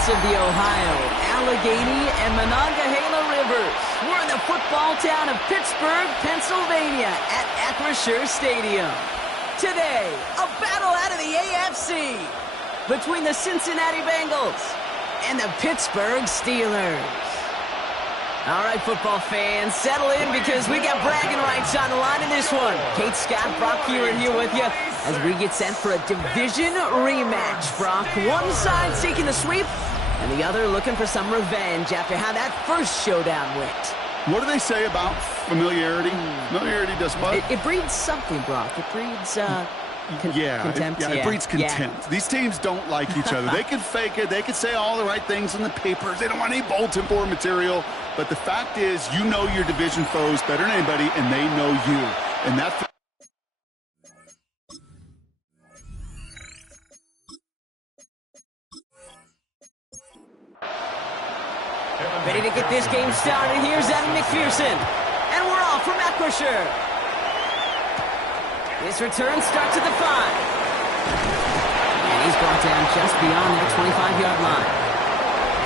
confluence of the Ohio, Allegheny, and Monongahela rivers. We're in the football town of Pittsburgh, Pennsylvania at Acrisure Stadium. Today, a battle out of the AFC between the Cincinnati Bengals and the Pittsburgh Steelers. All right, football fans, settle in because we got bragging rights on the line in this one. Kate, Scott, Brock Hewitt here with you as we get set for a division rematch. Brock, one side seeking the sweep and the other looking for some revenge after how that first showdown went. What do they say about familiarity? Familiarity does what? It breeds something, Brock. It breeds contempt. It breeds contempt. Yeah. These teams don't like each other. They can fake it. They can say all the right things in the papers. They don't want any bulletin board material. But the fact is, you know your division foes better than anybody, and they know you. And that's... Ready to get this game started. Here's Adam McPherson. And we're off from Acrisure. This return starts at the 5. And he's brought down just beyond that 25-yard line.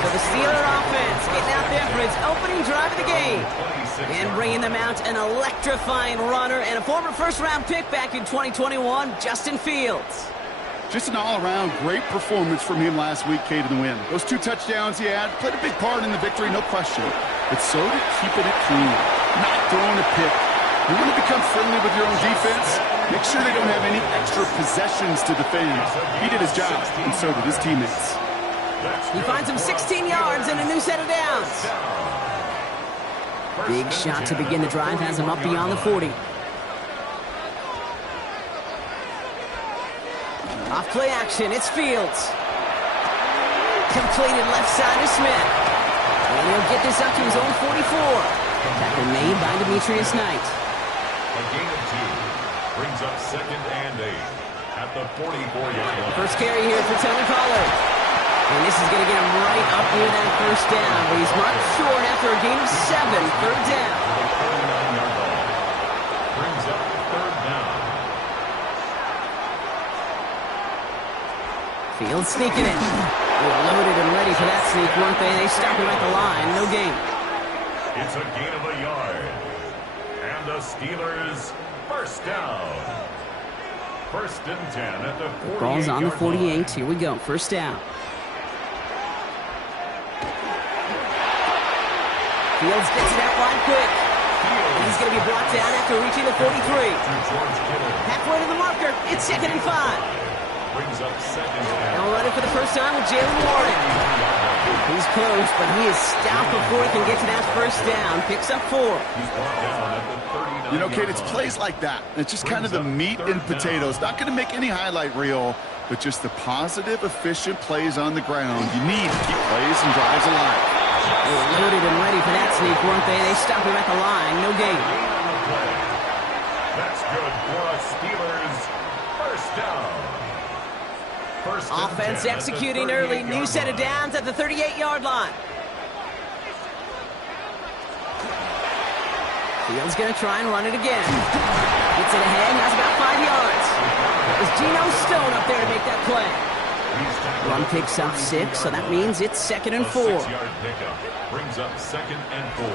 So the Steeler offense getting out there for its opening drive of the game. And bringing them out an electrifying runner and a former first-round pick back in 2021, Justin Fields. Just an all-around great performance from him last week, Kate, in the win. Those 2 touchdowns he had played a big part in the victory, no question. But so did keeping it clean, not throwing a pick. You want to become friendly with your own defense? Make sure they don't have any extra possessions to defend. He did his job, and so did his teammates. He finds him 16 yards and a new set of downs. Big shot to begin the drive has him up beyond the 40. Off play action, it's Fields. Completed left side to Smith. And he'll get this up to his own 44. Tackle made by Demetrius Knight. A gain of 2 brings up 2nd and 8 at the 44-yard line. First carry here for Tony Pollard. And this is going to get him right up near that first down. But he's marked short after a gain of 7, 3rd down. Brings up 3rd down. Fields sneaking in. They're loaded and ready for that sneak, weren't they? They stop him at the line. No gain. It's a gain of a yard. And the Steelers first down. 1st and 10 at the 48-yard line. Ball's on the 48. Here we go. First down. Fields gets it out wide quick. He's going to be brought down after reaching the 43. Halfway to the marker. It's 2nd and 5. Brings up 2nd down. Now running for the first time with Jalen Warren. He's close, but he is stopped before he can get to that first down. Picks up 4. He's brought down at the 39. You know, Kate, it's plays like that. It's just kind of the meat and potatoes. Not going to make any highlight reel, but just the positive, efficient plays on the ground. You need to keep plays and drives alive. They were loaded and ready for that sneak, weren't they? They stop him at the line. No gain. That's good for a Steelers first down. Offense executing early. New set of downs at the 38-yard line. Fields going to try and run it again. Gets it ahead, has about 5 yards. It was Geno Stone up there to make that play. Run picks up 6, so that means it's 2nd and 4. 6-yard pickup brings up 2nd and 4.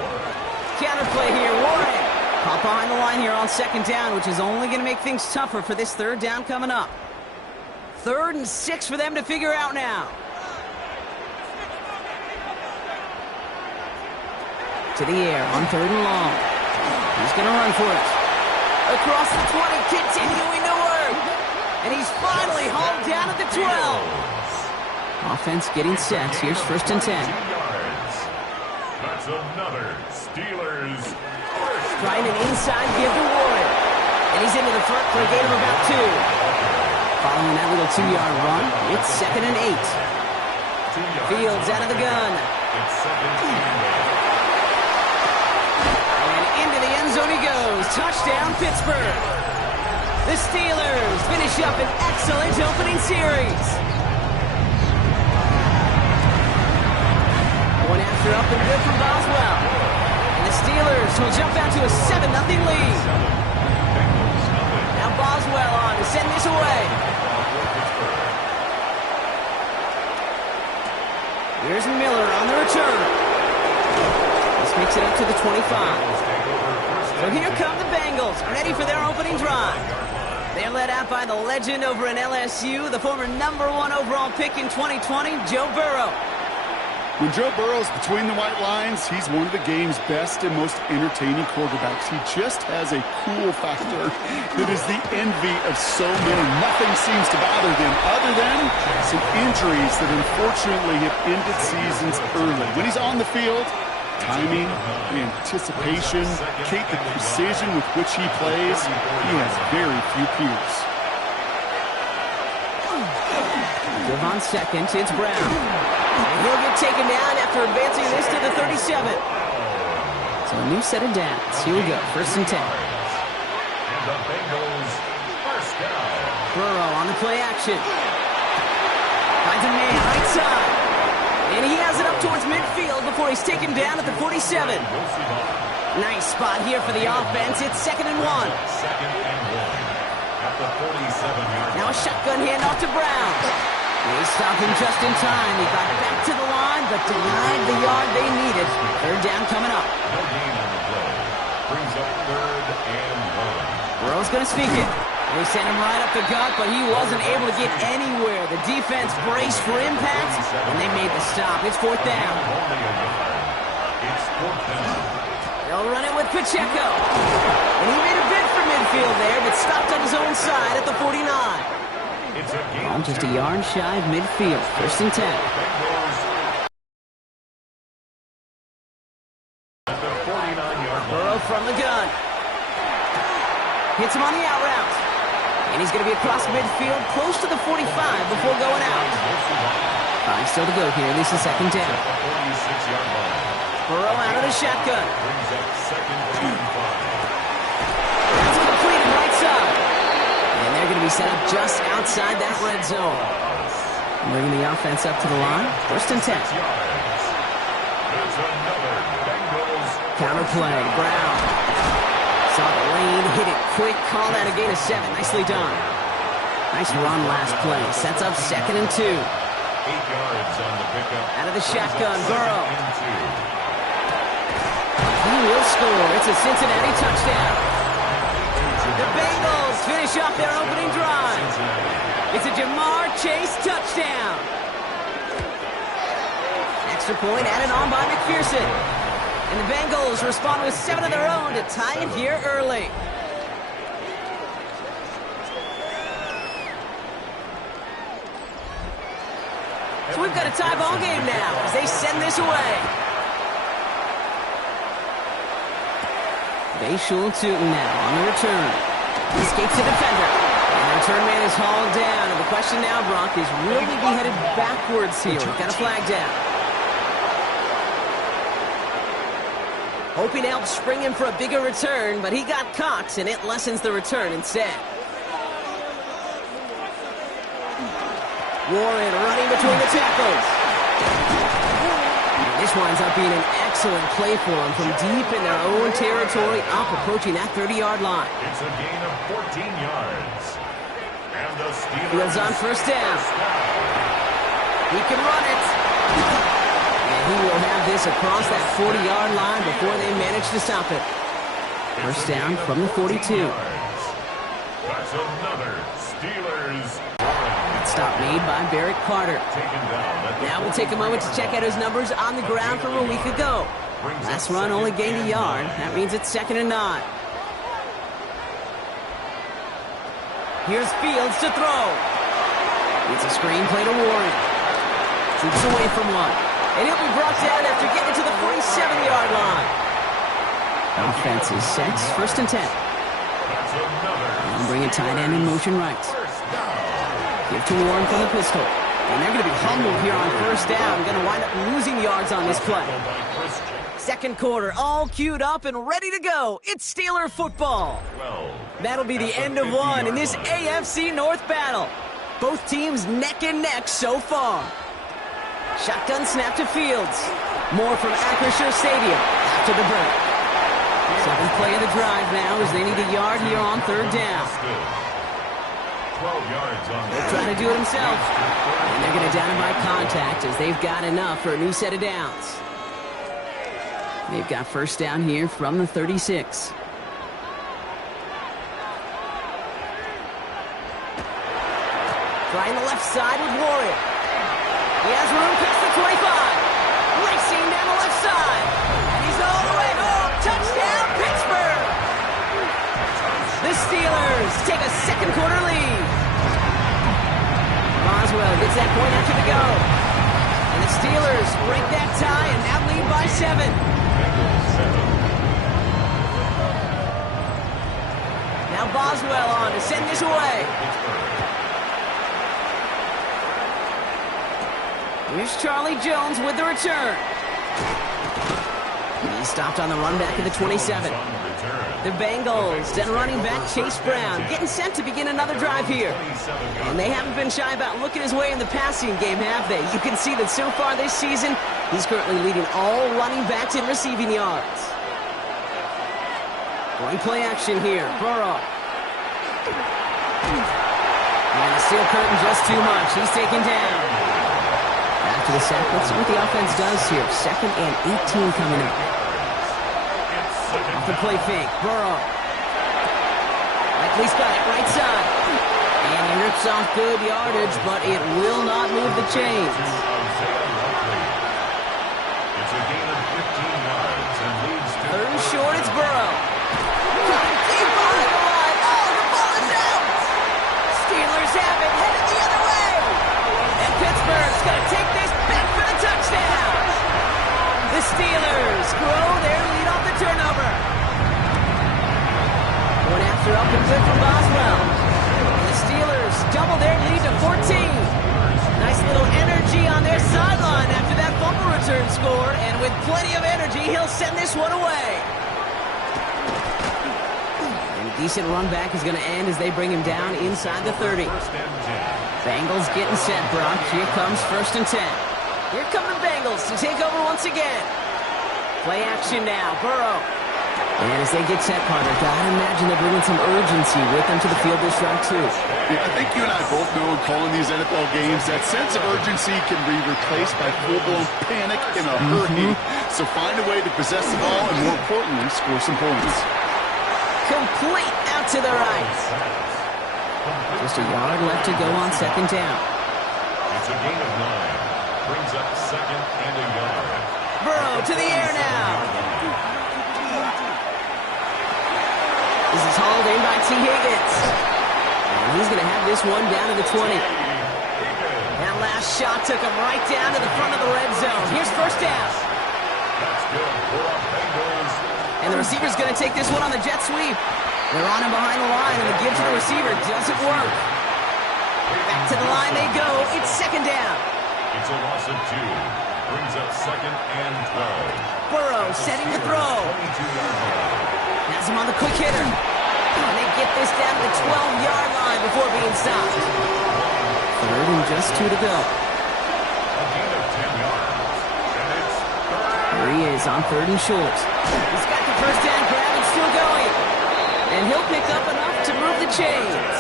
Counterplay here, Warren. Caught behind the line here on 2nd down, which is only going to make things tougher for this 3rd down coming up. 3rd and 6 for them to figure out now. To the air on 3rd and long. He's going to run for it. Across the 20, continuing to work. And he's finally hauled down at the 12. Offense getting set. Here's 1st and 10. That's another Steelers first. Trying an inside give to Warren. And he's into the front for a gain of about 2. Following that little 2-yard run, it's 2nd and 8. Fields out of the gun. It's 2nd and 8. And into the end zone he goes. Touchdown, Pittsburgh. The Steelers finish up an excellent opening series. One after up and good from Boswell. And the Steelers will jump out to a 7-0 lead. Now Boswell on to send this away. Here's Miller on the return. This makes it up to the 25. So here come the Bengals, ready for their opening drive. They're led out by the legend over in LSU, the former #1 overall pick in 2020, Joe Burrow. When Joe Burrow's between the white lines, he's one of the game's best and most entertaining quarterbacks. He just has a cool factor that is the envy of so many. Nothing seems to bother them other than some injuries that unfortunately have ended seasons early. When he's on the field, timing, the anticipation, Kate, the precision with which he plays, he has very few peers. Give on second, it's Brown. And he'll get taken down after advancing this to the 37. So a new set of downs. Here we go, 1st and 10. And the Bengals first down. Burrow on the play action. Finds a man right side. And he has it up towards midfield before he's taken down at the 47. Nice spot here for the offense. It's 2nd and 1. 2nd and 1 at the 47-yard line. Now a shotgun handoff to Brown. They stopped him just in time. He got back to the line, but denied the yard they needed. 3rd down coming up. No gain on the play. Brings up 3rd and 1. Burrow's going to speak it. They sent him right up the gut, but he wasn't able to get anywhere. The defense braced for impact, and they made the stop. It's 4th down. It's 4th down. They'll run it with Pacheco. And he made a bid for midfield there, but stopped on his own side at the 49. It's a game. Ball just a yard shy of midfield. 1st and 10. At the 49-yard line. Burrow from the gun. Hits him on the out route. And he's going to be across midfield, close to the 45 before going out. 5 still to go here. This is 2nd down. 46-yard line. Burrow out of the shotgun. Brings up 2nd and 5. That's completed right side. And they're going to be set up just outside that red zone. Bringing the offense up to the line. 1st and 10. It's another Bengals. Counterplay. Brown. Saw the lane, hit it quick, call that a gain of 7. Nicely done. Nice run last play. Sets up 2nd and 2. 8 yards on the pickup. Out of the shotgun, Burrow. 2nd and 2. He will score. It's a Cincinnati touchdown. The Bengals finish off their opening drive. It's a Jamar Chase touchdown. Extra point added on by McPherson. And the Bengals respond with 7 of their own to tie it here early. So we've got a tie ball game now as they send this away. Bayshul Tootin now on the return. Escapes the defender. And the return man is hauled down. And the question now, Brock, is will he be headed backwards here? We've got a flag down. Hoping to help spring him for a bigger return, but he got caught, and it lessens the return instead. Warren running between the tackles. This winds up being an excellent play for him from deep in their own territory, up approaching that 30-yard line. It's a gain of 14 yards. And the Steelers. Fields on 1st down. He can run it. And he will have this across that 40-yard line before they manage to stop it. 1st down from the 42. That's another Steelers. Stop made by Barrett Carter. Taken down at the Now we'll take a moment to check out his numbers on the ground from a week ago. Last run only gained a yard. That means it's 2nd and 9. Here's Fields to throw. It's a screen play to Warren. Shoots away from one. And he'll be brought down after getting to the 47-yard line. Offense is set. 1st and 10. That's another. And bring a tight end in motion right. First down. Give to Warren from the pistol. And they're going to be humbled here on 1st down. Going to wind up losing yards on this play. By Christian. 2nd quarter, all queued up and ready to go. It's Steeler football. 12. That'll be the end of one in this AFC North battle. Both teams neck and neck so far. Shotgun snap to Fields. More from Acrisure Stadium after the break. 7th play of the drive now as they need a yard here on 3rd down. 12 yards on They'll try to do it himself. And they're going to down him by contact as they've got enough for a new set of downs. They've got first down here from the 36. Trying the left side with Warren. He has room past the 25. Racing down the left side. And he's all the way home. Touchdown, Pittsburgh. The Steelers take a second quarter lead. Boswell gets that point after the go. And the Steelers break that tie and now lead by 7. Now Boswell on to send this away. Here's Charlie Jones with the return. He's stopped on the run back of the 27. The Bengals, then running back Chase Brown, getting set to begin another drive here. And they haven't been shy about looking his way in the passing game, have they? You can see that so far this season, he's currently leading all running backs in receiving yards. Going play action here, Burrow. And the steel curtain just too much. He's taken down. After the sack, let's see what the offense does here. 2nd and 18 coming up. Off the play fake, Burrow. Likely's got it right side. And he rips off good yardage, but it will not move the chains. It's a gain of 15 yards and leads to 3rd and short, it's Burrow. Deep on the line. Oh, the ball is out. Steelers have it, headed the other way. And Pittsburgh's going to take this back for the touchdown. The Steelers grow their lead off the turnover. Going after up and good from Boswell. The Steelers double their lead to 14. Nice little energy on their sideline after that fumble return score. And with plenty of energy, he'll send this one away. And a decent run back is going to end as they bring him down inside the 30. Bengals getting set, Brock. Here comes 1st and 10. Here come the Bengals to take over once again. Play action now, Burrow. And as they get set, Carter, gotta imagine they're bringing some urgency with them to the field this round, too. Yeah, I think you and I both know in calling these NFL games, that sense of urgency can be replaced by full-blown panic in a hurry. So find a way to possess the ball and, more importantly, score some points. Complete out to the right. Just a yard left to go on 2nd down. It's a gain of 9. Brings up 2nd and a yard. Burrow to the air now. This is hauled in by T. Higgins. And he's going to have this one down to the 20. That last shot took him right down to the front of the red zone. Here's 1st down. That's good for the Bengals. And the receiver's going to take this one on the jet sweep. They're on him behind the line, and the give to the receiver doesn't work. Back to the line they go. It's 2nd down. It's a loss of 2. Brings up 2nd and 12. Burrow setting the throw. 22-yard line. Has him on the quick hitter. And they get this down to the 12-yard line before being stopped. 3rd and just 2 to go. A gain of 10 yards. And it's 3rd. Here he is on 3rd and short. He's got the first down grab and still going. And he'll pick up enough to move the chains.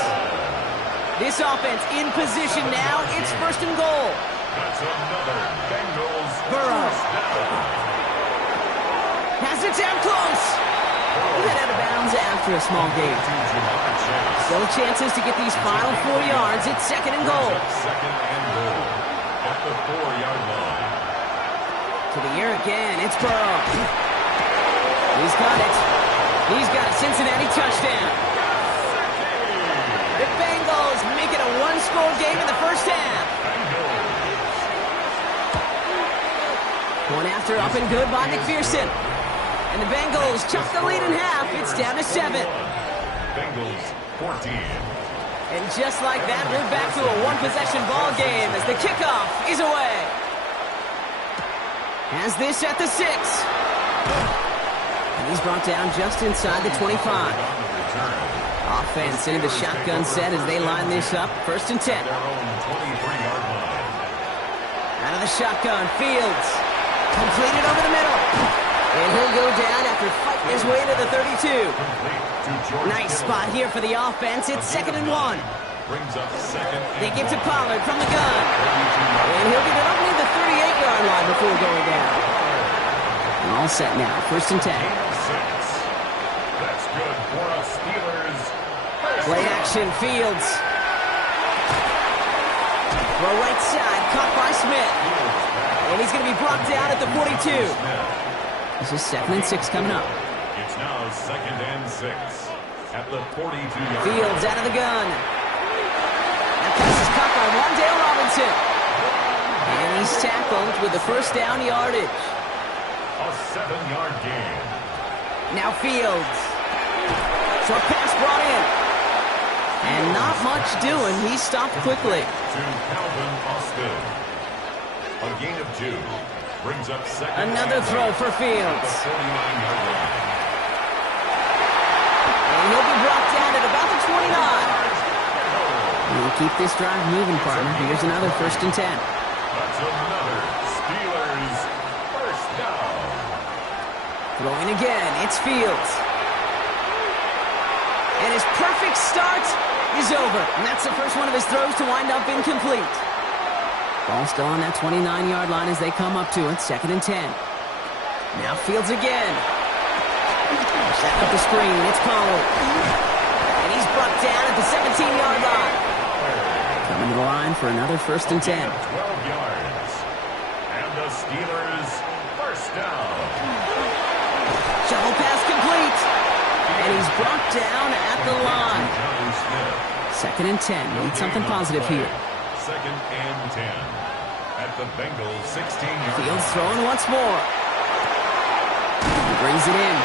This offense in position now. It's 1st and goal. That's another Bengals. Burrow has it down close. He got out of bounds after a small gain. Still chances to get these final 4 yards. It's 2nd and goal. 2nd and goal. At the 4-yard line. To the air again. It's Burrow. He's got it. He's got a Cincinnati touchdown. The Bengals make it a 1-score game in the 1st half. One after up and good by McPherson. And the Bengals chuck the lead in half. It's down to 7. Bengals 14. And just like that, we're back to a 1-possession ball game as the kickoff is away. Has this at the 6. And he's brought down just inside the 25. Offense into the shotgun set as they line this up. 1st and 10. Out of the shotgun, Fields. Completed over the middle. And he'll go down after fighting his way to the 32. Nice spot here for the offense. It's 2nd and 1. brings up second. They give to Pollard from the gun. And he'll get it up near the 38-yard line before going down. And all set now. 1st and 10. That's good for us Steelers. Play action, Fields. Throw right side, caught by Smith. And he's going to be brought down at the 42. This is 2nd and 6 coming up. It's now 2nd and 6 at the 42-yard. Fields out of the gun. That pass is caught by Wandale Robinson. And he's tackled with the 1st down yardage. A 7-yard gain. Now Fields. Short pass brought in. And not much doing. He stopped quickly. To Calvin Austin. A gain of 2. Brings up 2nd. Another throw for Fields. The 49-yard line. And he'll be brought down at about the 29. We'll keep this drive moving, partner. Here's another 1st and 10. That's another Steelers 1st down. Throwing again. It's Fields. And his perfect start is over. And that's the first one of his throws to wind up incomplete. Ball still on that 29-yard line as they come up to it. 2nd and 10. Now Fields again. Setting up the screen. It's Pollard. And he's brought down at the 17-yard line. Coming to the line for another 1st and 10. 12 yards. And the Steelers 1st down. Shovel pass complete. And he's brought down at the line. 2nd and 10. Need something positive here. 2nd and 10 at the Bengals 16-yard line. Fields throwing once more. He brings it in.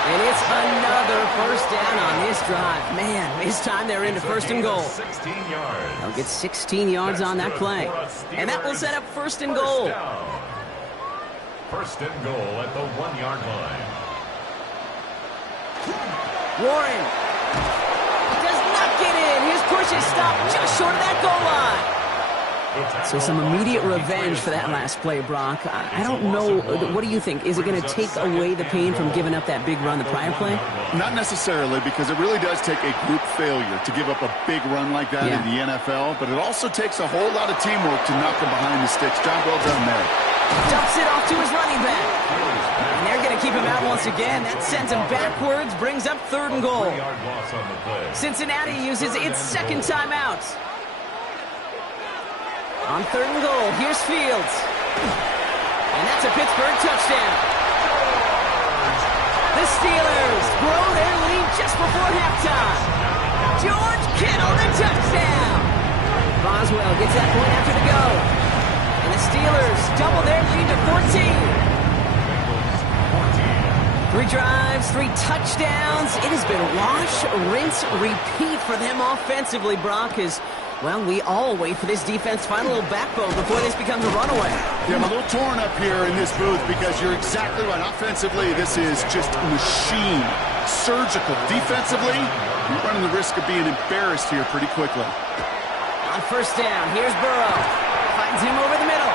And it's another 1st down on this drive. Man, this time they're into 1st and goal. 16 yards. They'll get 16 yards on that play. And that will set up 1st and goal. 1st and goal at the 1-yard line. Warren does not get in. His push is stopped just short of that goal line. So some immediate revenge for that last play, Brock. I don't know. What do you think? Is it going to take away the pain from giving up that big run the prior play? Not necessarily, because it really does take a group failure to give up a big run like that in the NFL, but it also takes a whole lot of teamwork to knock them behind the sticks. Job well done there. Dumps it off to his running back. And they're going to keep him out once again. That sends him backwards, brings up 3rd and goal. Cincinnati uses its 2nd timeout. On 3rd and goal, here's Fields. And that's a Pittsburgh touchdown. The Steelers grow their lead just before halftime. George Kittle, the touchdown. Boswell gets that point after the go. And the Steelers double their lead to 14. 3 drives, 3 touchdowns. It has been wash, rinse, repeat for them offensively, Brock, as, well, we all wait for this defense to find a little backbone before this becomes a runaway. Yeah, I'm a little torn up here in this booth because you're exactly right. Offensively, this is just a machine. Surgical. Defensively, you're running the risk of being embarrassed here pretty quickly. On 1st down, here's Burrow. Finds him over the middle.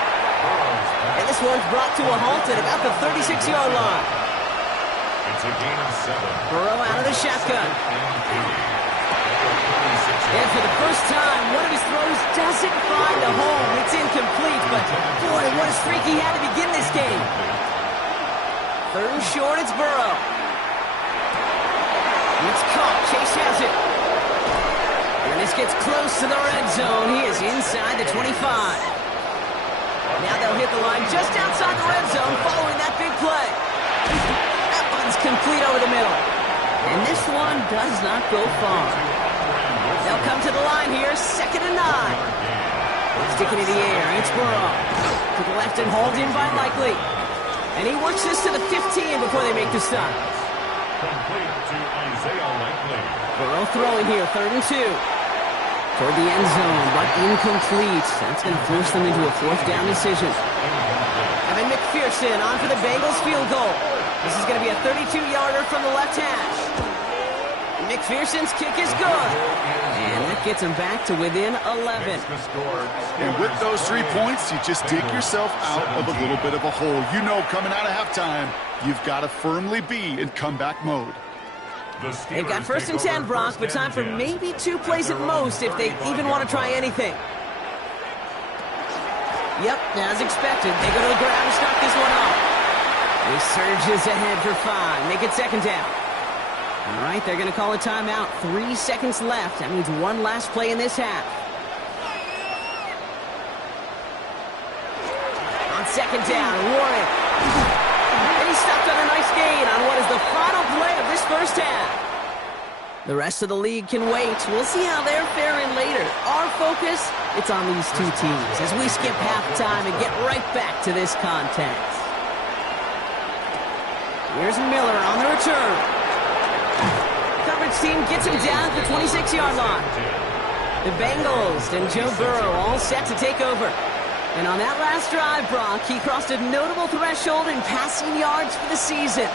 And this one's brought to a halt at about the 36-yard line. It's a gain of 7. Burrow out of the shotgun. And for the first time, one of his throws doesn't find a home. It's incomplete, but boy, what a streak he had to begin this game. 3rd and short, it's Burrow. It's caught. Chase has it. And this gets close to the red zone. He is inside the 25. Now they'll hit the line just outside the red zone following that big play. That one's complete over the middle. And this one does not go far. They'll come to the line here, 2nd and 9. Sticking in the air, it's Burrow. To the left and hauled in by Likely. And he works this to the 15 before they make the stop. Complete to Isaiah Likely. Burrow throwing here, 3rd and 2. Toward the end zone, but incomplete. That's going to force them into a 4th down decision. Evan McPherson on for the Bengals field goal. This is going to be a 32-yarder from the left hash. McPherson's kick is good. And that gets him back to within 11. And with those 3 points, you just dig yourself out of a little bit of a hole. You know, coming out of halftime, you've got to firmly be in comeback mode. They've got 1st and 10, Brock, but time for maybe 2 plays at most if they even want to try anything. Yep, as expected, they go to the ground to start this one off. He surges ahead for 5. Make it 2nd down. All right, they're going to call a timeout. 3 seconds left. That means one last play in this half. On 2nd down, Warren. And he stopped on a nice gain on what is the final play of this first half. The rest of the league can wait. We'll see how they're faring later. Our focus, it's on these two teams as we skip halftime and get right back to this contest. Here's Miller on the return. Coverage team gets him down at the 26-yard line. The Bengals and Joe Burrow all set to take over. And on that last drive, Brock, he crossed a notable threshold in passing yards for the season.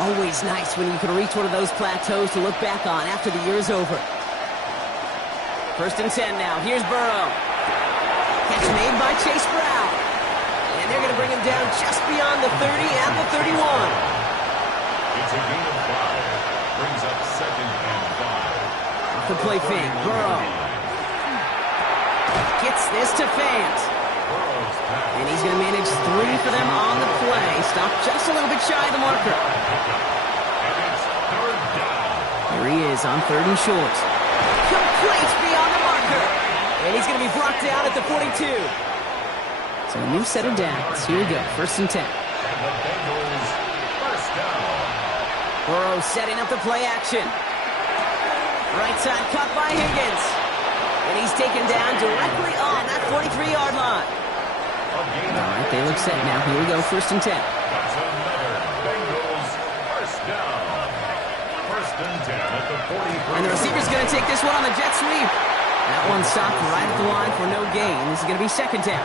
Always nice when you can reach one of those plateaus to look back on after the year is over. 1st and 10 now. Here's Burrow. Catch made by Chase Brown. And they're going to bring him down just beyond the 30 and the 31. It's a gain of 5. Brings up 2nd and 5. Off the play fake, Burrow. Gets this to Fant. And he's going to manage 3 for them on the play. Stopped just a little bit shy of the marker. And it's 3rd down. Here he is on 3rd and short. Complete beyond the marker. And he's going to be brought down at the 42. So a new set of downs. Here we go, 1st and 10. And the Bengals 1st down. Burrow setting up the play action. Right side cut by Higgins. And he's taken down directly on that 43-yard line. All right, they look set now. Here we go, 1st and 10. That's another Bengals 1st down. 1st and 10 at the 43. And the receiver's going to take this one on the jet sweep. That one stopped right at the line for no gain. This is going to be 2nd down.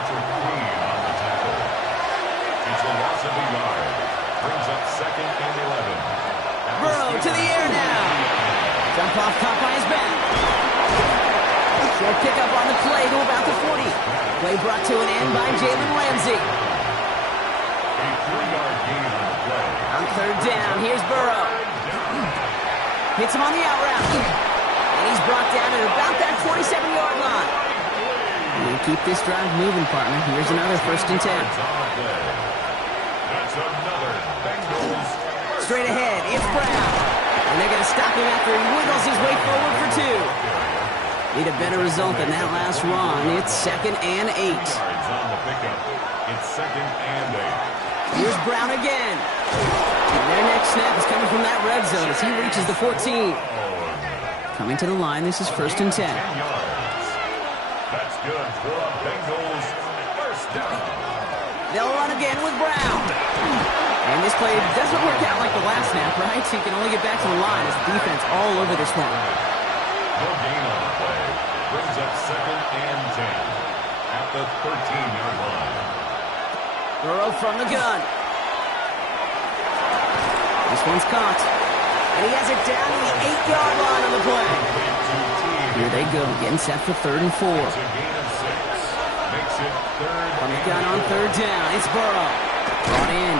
It's a loss of a yard. Brings up 2nd and 11. Burrow to the air now. Jump off, caught by his back. Short pickup on the play to about the 40. Play brought to an end by Jalen Ramsey. A 3-yard gain on the play. On 3rd down, here's Burrow. Hits him on the out route. And he's brought down at about that 47-yard line. And keep this drive moving, partner. Here's another 1st and 10. That's another Bengals. Straight ahead, it's Brown. And they're going to stop him after he wiggles his way forward for 2. Need a better result than that last run. It's 2nd and 8. Yards on the pickup. It's 2nd and 8. Here's Brown again. And their next snap is coming from that red zone as he reaches the 14. Coming to the line, this is 1st and 10. 10 yards. That's good for the Bengals. 1st down. They'll run again with Brown. And this play doesn't work out like the last snap, right? He can only get back to the line as the defense all over this one. No gain on the play. Brings up 2nd and 10 at the 13-yard line. Burrow from the gun. This one's caught. And he has it down to the 8-yard line on the play. Here they go, getting set for 3rd and 4. It's a gain of 6. Makes it 3rd. From the gun on 3rd down, it's Burrow. Brought in.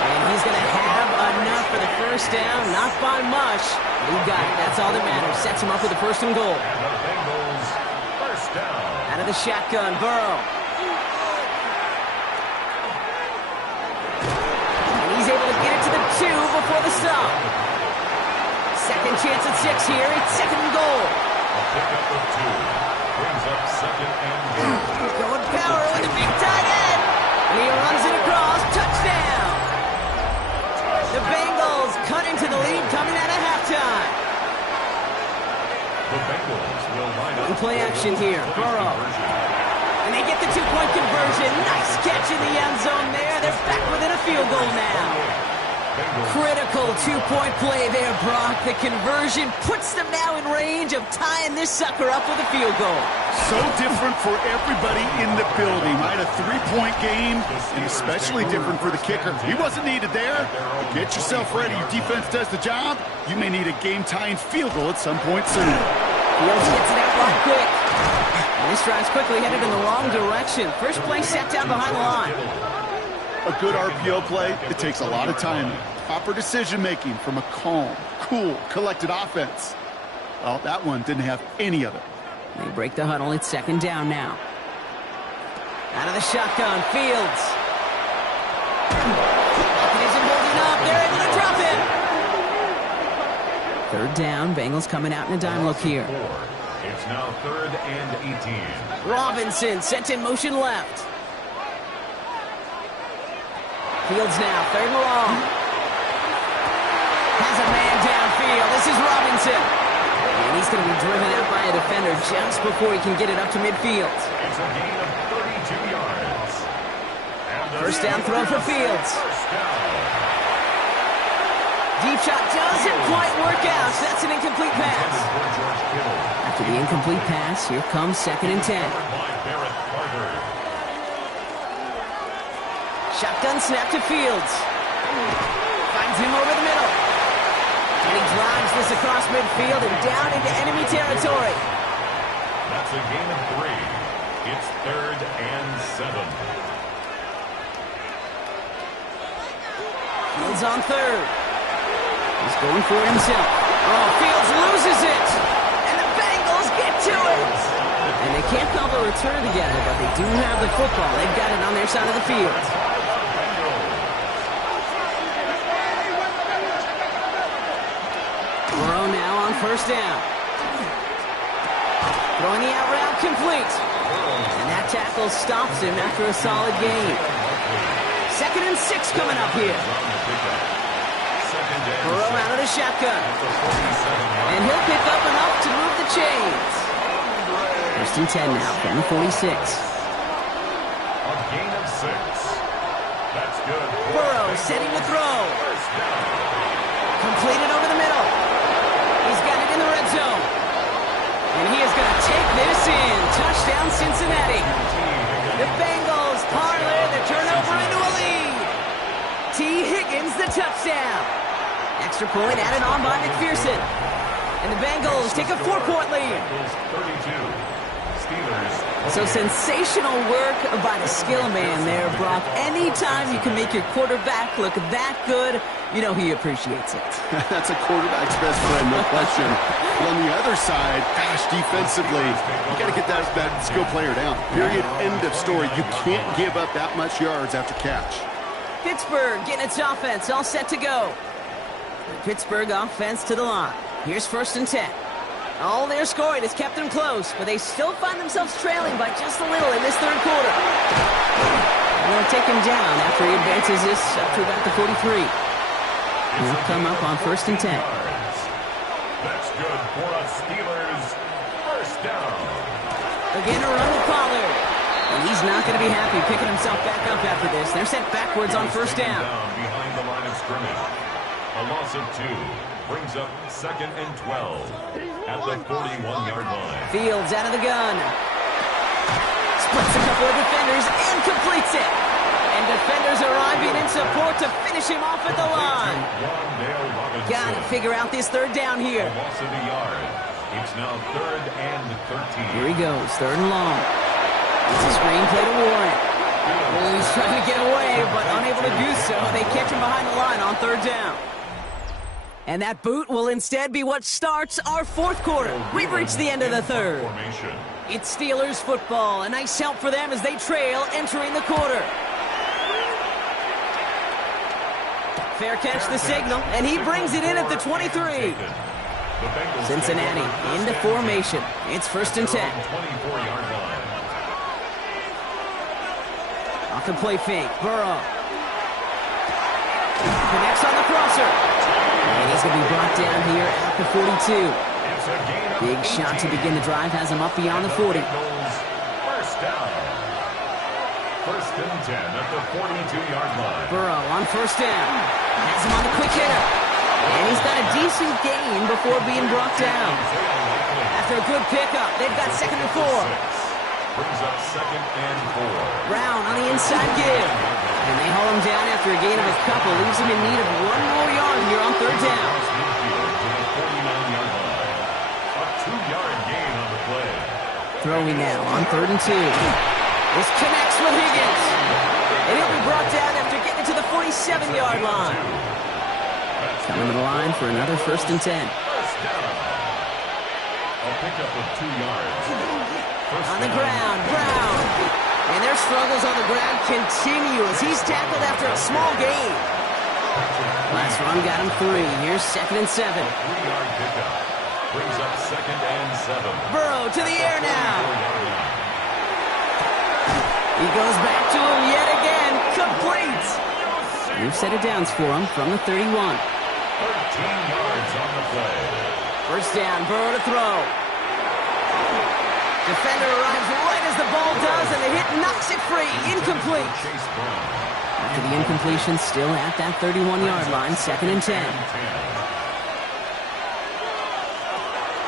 And he's going to have enough for the 1st down. Not by much. He got it. That's all that matters. Sets him up with a 1st and goal. And the Bengals 1st down. Out of the shotgun, Burrow. And he's able to get it to the 2 before the stop. 2nd chance at 6 here. It's 2nd and goal. A pickup of 2. Brings up 2nd and goal. He's going power with the big tight end. And he runs it across. Touchdown. The Bengals cut into the lead coming out of halftime. The Bengals will line up. Play action here. Burrow. And they get the 2-point conversion. Nice catch in the end zone there. They're back within a field goal now. Critical 2-point play there, Brock. The conversion puts them now in range of tying this sucker up with a field goal. So different for everybody in the building, right? A 3-point game, and especially different for the kicker. He wasn't needed there. Get yourself ready. Your defense does the job. You may need a game-tying field goal at some point soon. Fields gets it out right quick. And this drive's quickly headed in the wrong direction. First play set down behind the line. A good RPO play, it takes a lot of time. Proper decision-making from a calm, cool, collected offense. Well, that one didn't have any of it. They break the huddle. It's second down now. Out of the shotgun, Fields. It isn't holding up. They're able to drop it. Third down. Bengals coming out in a dime look here. It's now 3rd and 18. Robinson sent in motion left. Fields now, 3rd and long. Has a man downfield. This is Robinson. And he's going to be driven out by a defender just before he can get it up to midfield. It's a gain of 32 yards. First down throw for Fields. Deep shot doesn't quite work out. That's an incomplete pass. After the incomplete pass, here comes 2nd and 10. Shotgun snap to Fields. Finds him over the middle. And he drives this across midfield and down into enemy territory. That's a gain of 3. It's 3rd and 7. Fields on 3rd. He's going for it himself. Oh, Fields loses it. And the Bengals get to it. And they can't call the return together, but they do have the football. They've got it on their side of the field. Burrow now on first down. Throwing the out route complete. And that tackle stops him after a solid gain. 2nd and 6 coming up here. Burrow out of the shotgun. And he'll pick up enough to move the chains. 1st and 10 now from the 46. A gain of 6. That's good. Burrow setting the throw. Completed over the middle. He's got it in the red zone. And he is going to take this in. Touchdown, Cincinnati. The Bengals parlay the turnover into a lead. T. Higgins, the touchdown. Extra point added on by McPherson. And the Bengals take a 4-point lead. 32. Steelers. So sensational work by the skill man there, Brock. Anytime you can make your quarterback look that good, you know he appreciates it. That's a quarterback's best friend, no question. But on the other side, gosh, defensively, you got to get that skill player down. Period, end of story. You can't give up that much yards after catch. Pittsburgh getting its offense all set to go. Pittsburgh offense to the line. Here's 1st and 10. All their scoring has kept them close, but they still find themselves trailing by just a little in this 3rd quarter. They'll take him down after he advances this up to about the 43. He'll come up on 1st and 10. That's good for a Steelers first down. Again, a run with Pollard. And he's not going to be happy picking himself back up after this. They're sent backwards on 1st down. Behind the line of scrimmage. A loss of 2 brings up 2nd and 12 at the 41-yard line. Fields out of the gun. Splits a couple of defenders and completes it. And defenders arriving in support to finish him off at the line. Got to figure out this 3rd down here. A loss of a yard. It's now 3rd and 13. Here he goes, 3rd and long. It's a screenplay to Warren. Oh, he's trying to get away, but unable to do so. They catch him behind the line on 3rd down. And that boot will instead be what starts our 4th quarter. We've reached the end of the 3rd. It's Steelers football. A nice help for them as they trail entering the quarter. Fair catch the signal, and he brings it in at the 23. Cincinnati into formation. It's 1st and 10. Off the play fake, Burrow. Connects on the crosser. And he's going to be brought down here at the 42. Big shot to begin the drive, has him up beyond the 40. First down. 1st and 10 at the 42-yard line. Burrow on 1st down. Has him on the quick hitter. And he's got a decent gain before being brought down. After a good pickup, they've got 2nd and 4. Brings up 2nd and 4. Brown on the inside give. And they haul him down after a gain of a couple. Leaves him in need of 1 more yard here on 3rd down. A 2-yard gain on the play. Throwing now on 3rd and 2. This connects with Higgins. And he'll be brought down after getting to the 47-yard line. Coming to the line for another 1st and 10. First down. A pickup of 2 yards. On the ground, Brown. And their struggles on the ground continue as he's tackled after a small gain. Last run got him 3. Here's 2nd and 7. 3-yard pickup. Brings up 2nd and 7. Burrow to the air now. He goes back to him yet again. Complete. New set of downs for him from the 31. 13 yards on the play. First down, Burrow to throw. Defender arrives right as the ball does, and the hit knocks it free. Incomplete. Chase Brown. After the incompletion, still at that 31-yard line, 2nd and 10.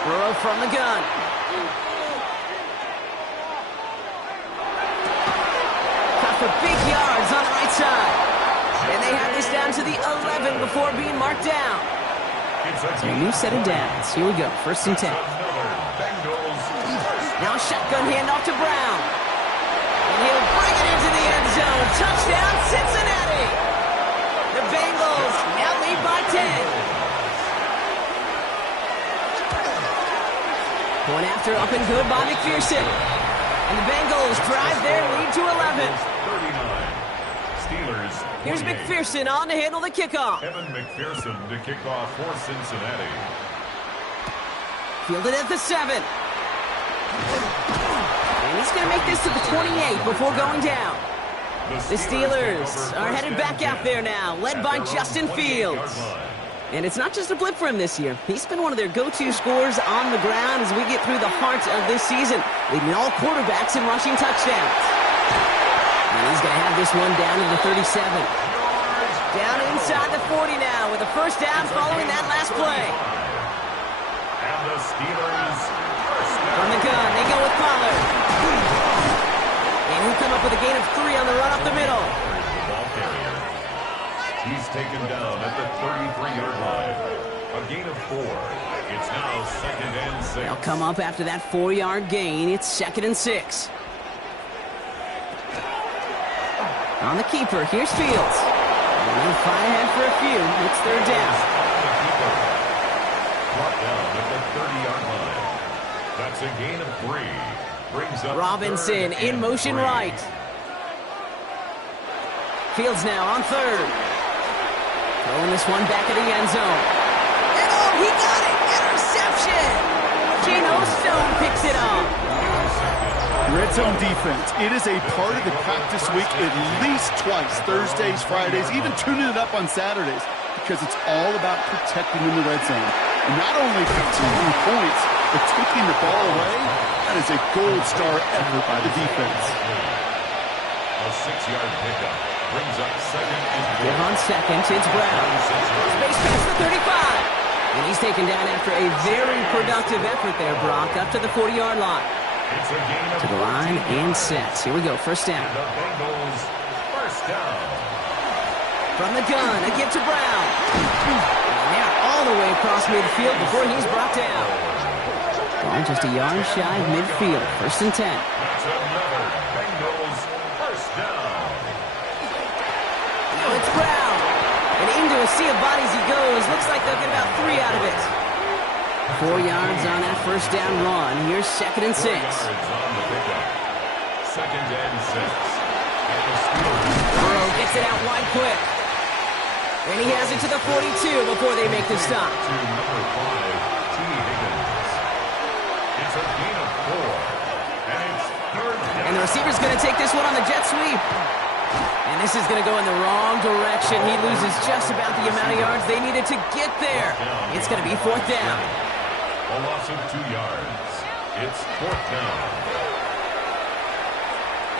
Burrow from the gun. Cut for big yards on the right side. And they have this down to the 11 before being marked down. So a new set of downs. Here we go, 1st and 10. Now shotgun handoff to Brown. And he'll bring it into the end zone. Touchdown, Cincinnati. The Bengals now lead by 10. Point after up and good by McPherson. And the Bengals drive their lead to 11. 39. Steelers. Here's 28. McPherson on to handle the kickoff. Evan McPherson to kick off for Cincinnati. Fielded at the 7. And he's going to make this to the 28 before going down. The Steelers are headed back out there now, led by Justin Fields. And it's not just a blip for him this year. He's been one of their go-to scorers on the ground as we get through the heart of this season, leading all quarterbacks in rushing touchdowns. And he's going to have this one down to the 37. Down inside the 40 now with a first down following that last play. And the Steelers first down. From the gun, they go with Pollard. And he'll come up with a gain of 3 on the run up the middle. Ball carrier. He's taken down at the 33-yard line. A gain of 4. It's now 2nd and 6. They'll come up after that 4-yard gain. It's 2nd and 6. On the keeper, here's Fields. And they'll fly ahead for a few. It's 3rd down. Brought down at the 30-yard line. That's a gain of 3. Brings up Robinson 3rd in and motion 3. right. Fields now on 3rd. Throwing this one back at the end zone. And oh, he got it! Interception! Geno Stone picks it up. Red zone defense. It is a part of the practice week at least twice, Thursdays, Fridays, even tuning it up on Saturdays, because it's all about protecting in the red zone. And not only 15 points, but taking the ball away, that is a gold star effort by the defense. A 6-yard pickup brings up 2nd and 4. Give on 2nd, it's Brown. Space past the 35. And he's taken down after a very productive effort there, Brock, up to the 40-yard line. It's a gain of To the line and set. Here we go, first down. The Bengals first down. From the gun, a give to Brown. And they're all the way across midfield before he's brought down. Ball just a yard shy of midfield, 1st and 10. That's another Bengals first down. Now it's Brown. And into a sea of bodies he goes. Looks like they'll get about 3 out of it. 4 yards on that first down run. Here's 2nd and 6. 4 yards on the pickup. 2nd and 6. And the Steelers Burrow gets it out wide quick. And he has it to the 42 before they make the stop. to number 5, T. Higgins. It's a gain of 4. And it's 3rd down. And the receiver's going to take this one on the jet sweep. And this is going to go in the wrong direction. He loses just about the amount of yards they needed to get there. It's going to be 4th down. A loss of 2 yards. It's 4th down.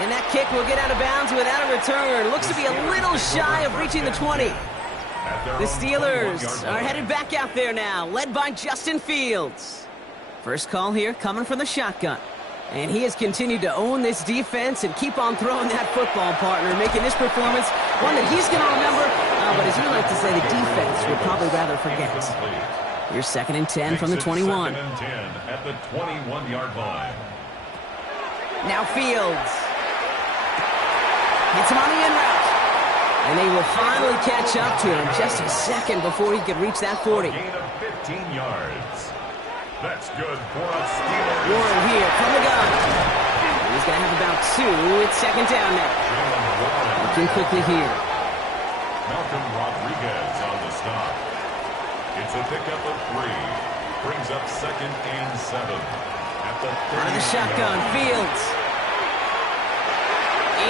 And that kick will get out of bounds without a return. Looks to be a little shy of reaching the 20. The Steelers are headed back out there now, led by Justin Fields. First call here coming from the shotgun. And he has continued to own this defense and keep on throwing that football, partner, making this performance one that he's going to remember. But as we like to say, the defense would probably rather forget. Here's 2nd and 10 from the 21. 2nd and 10 at the 21-yard line. Now Fields. Hits him on the in route. And they will finally catch up to him just a second before he could reach that 40. A gain of 15 yards. That's good for a Steelers. Warren here from the gun. He's going to have about 2. It's second down now. Looking quickly here. Malcolm Rodriguez on the stop. It's a pickup of 3. Brings up second and 7. At the 30. Out of the shotgun, Fields.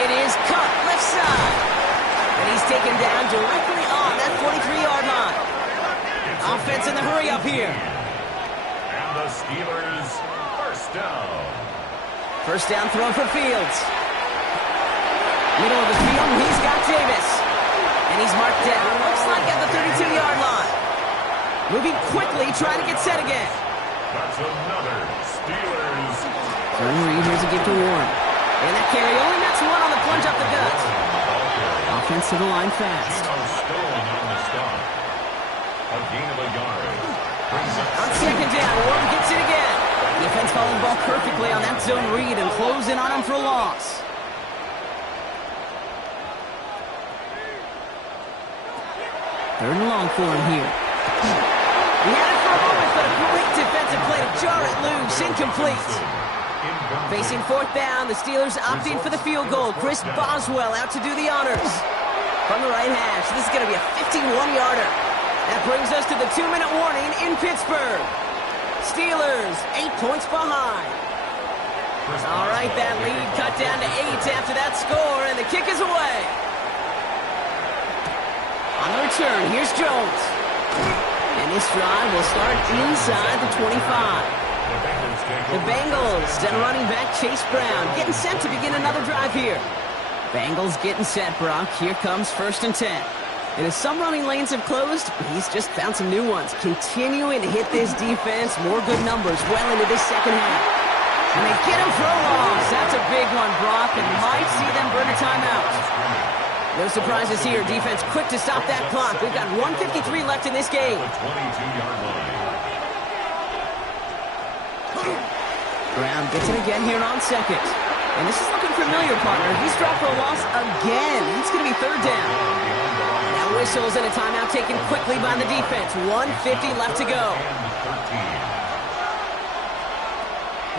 It is cut left side. And he's taken down directly on that 43-yard line. Offense in the hurry up here. And the Steelers first down. First down throw for Fields. Middle of the field, and he's got Davis. And he's marked down, looks like at the 32-yard line. Moving quickly, trying to get set again. That's another Steelers. Here's a gift to Warren. And that carry only nets 1 on the plunge up the gut. Offense to the line fast. Stone on the stop. A gain of a yard. Brings up On second down, Warren gets it again. Defense following the ball perfectly on that zone read and close in on him for a loss. Third and long for him here. He had it for a moment, but a great defensive play to jar it loose. Incomplete. Facing fourth down, the Steelers opting for the field goal. Chris Boswell out to do the honors. From the right hash, this is going to be a 51-yarder. That brings us to the 2-minute warning in Pittsburgh. Steelers 8 points behind. All right, that lead cut down to 8 after that score, and the kick is away. On the return, here's Jones. And this drive will start inside the 25. The Bengals and running back Chase Brown getting set to begin another drive here. Bengals getting set, Brock. Here comes first and 10. And as some running lanes have closed, he's just found some new ones. Continuing to hit this defense. More good numbers well into this second half. And they get him for a loss. That's a big one, Brock, and might see them burn a timeout. No surprises here. Defense quick to stop that clock. We've got 1:53 left in this game. Brown gets it again here on second. And this is looking familiar, partner. He's dropped for a loss again. It's going to be third down. Now whistles and a timeout taken quickly by the defense. 1:50 left to go.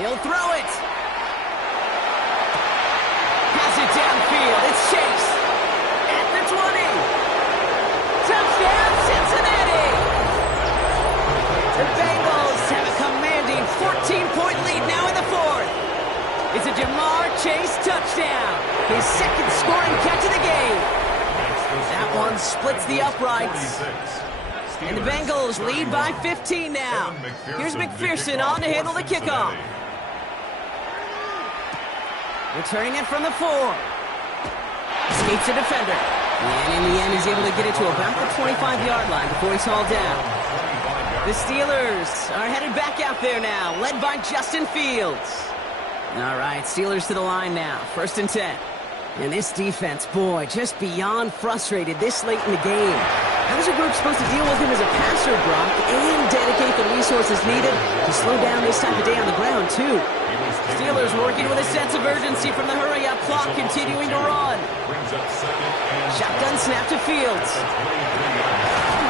He'll throw it. Pass it downfield. It's Chase. At the 20. Touchdown, Cincinnati. The Bengals have a commanding 14-point lead now in the fourth. It's a Jamar Chase touchdown. His second scoring catch of the game. That one splits the uprights. And the Bengals lead by 15 now. Here's McPherson on to handle the kickoff. Returning it from the 4. Escapes a defender. And in the end, he's able to get it to about the 25-yard line before he's hauled down. The Steelers are headed back out there now, led by Justin Fields. All right, Steelers to the line now. First and 10. And this defense, boy, just beyond frustrated this late in the game. How is a group supposed to deal with him as a passer, Brock, and dedicate the resources needed to slow down this type of day on the ground, too? Steelers working with a sense of urgency from the hurry-up clock, continuing to run. Shotgun snap to Fields.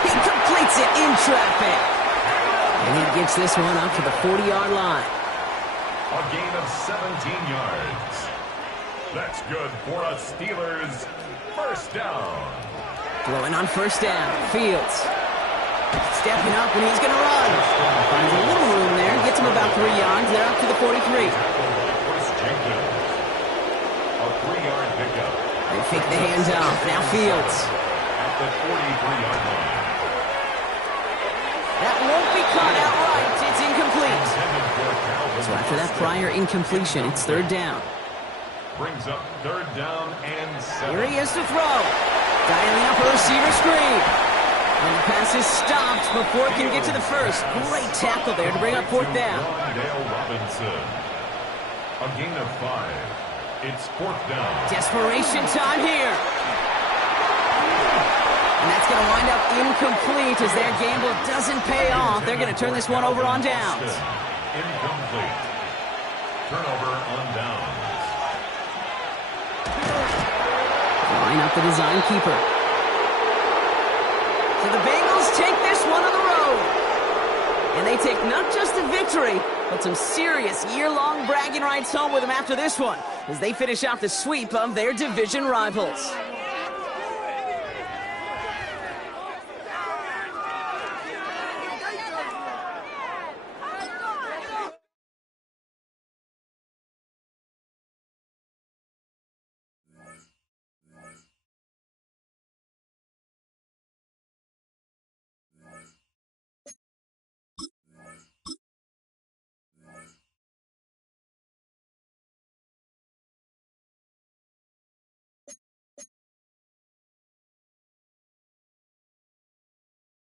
He completes it in traffic. And he gets this one up to the 40-yard line. A gain of 17 yards. That's good for a Steelers first down. Throwing on first down. Fields. Stepping up, and he's going to run. Finds a little room there. Gets him about 3 yards. They're up to the 43. A 3-yard pickup. They fake the hands off. Now Fields. At the 43-yard line. That won't be caught outright. It's incomplete. So after that prior incompletion, it's third down. Brings up third down and 7. Here he is to throw. Dialing up a receiver screen. And the pass is stopped before it can get to the first. Great tackle there to bring up fourth down. Dale Robinson. A gain of 5. It's fourth down. Desperation time here. And that's going to wind up incomplete as their gamble doesn't pay off. They're going to turn this one over on downs. Incomplete. Turnover on downs. Line up the design keeper. So the Bengals take this one on the road. And they take not just a victory, but some serious year-long bragging rights home with them after this one, as they finish out the sweep of their division rivals.